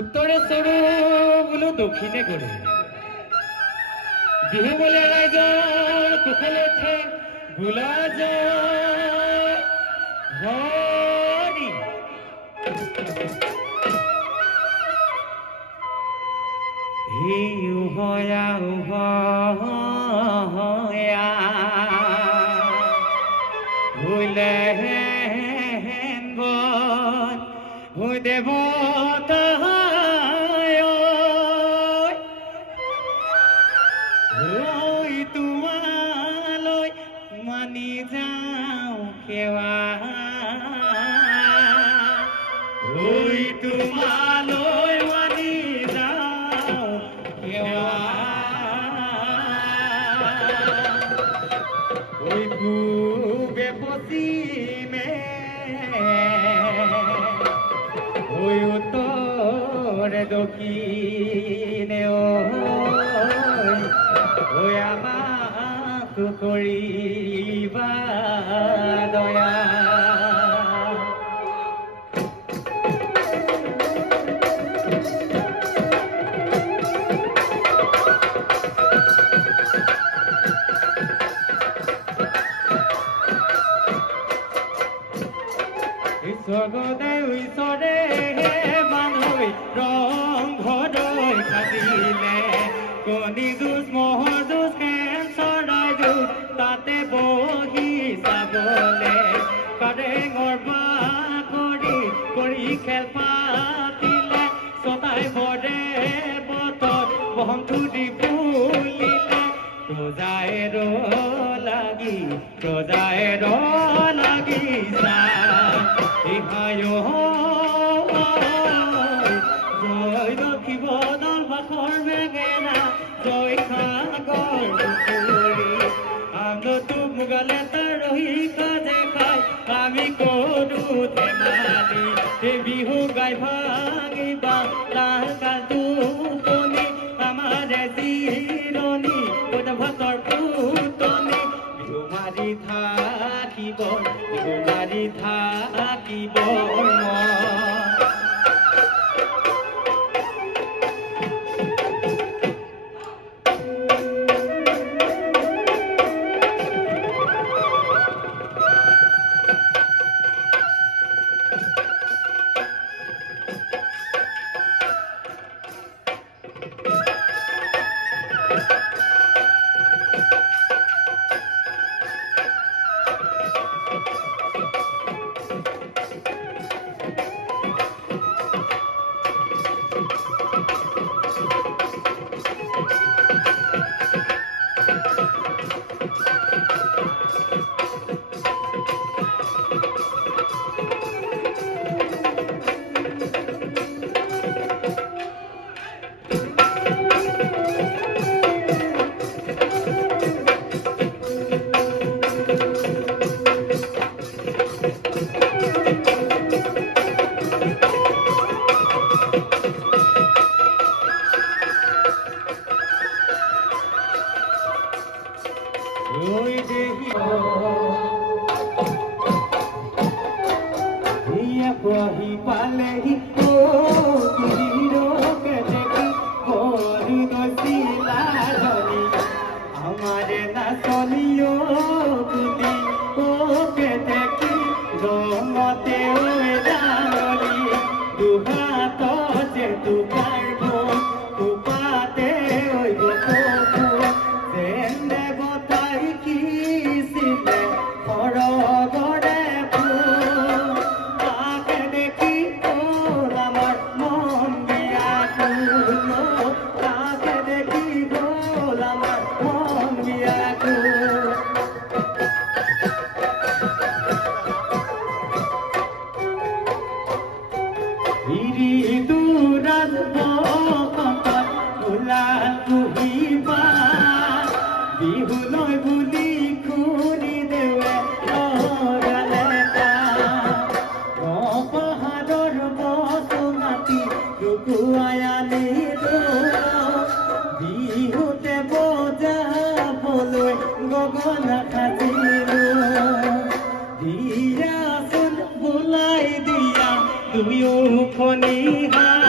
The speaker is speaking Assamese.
উত্তৰে সৰু বোলো দক্ষিণে গড়ে বিহু বলে ৰাইজৰ কুশলে উঠে বোলা হৰি হি উহয়া উহয়া ভুলে হেংগত হৈ দেৱতা দক্ষিণে ঐ আমাক কৰিবা দয়া স্বৰ্গদে ঈশ্বৰে মানুহ ৰংঘৰলৈ সাজিলে কণী যুঁজ ম'হৰ যুঁজ খেল চৰাই যুঁজ তাতে বহি চাবলে কাৰেঙৰ বাকৰি কৰি খেল পাতিলে ছটাই বৰে বতত বহন্তু দি ফুলিলে প্ৰজাই লাগি জয় দক্ষিব দল ভাষৰ বেঙেনা জয় খাগৰ পুখুৰী আমলতো মুগালে তাৰ ৰহি কাজে খাই আমি কৰো ধেমালি এই বিহু গাই ভাঙিবা লাহ কালটো কণী আমাৰে জিৰণি ভাতৰ পুতনি বিহু মাৰি থাকিব Hara তুমিও খনিহাৰ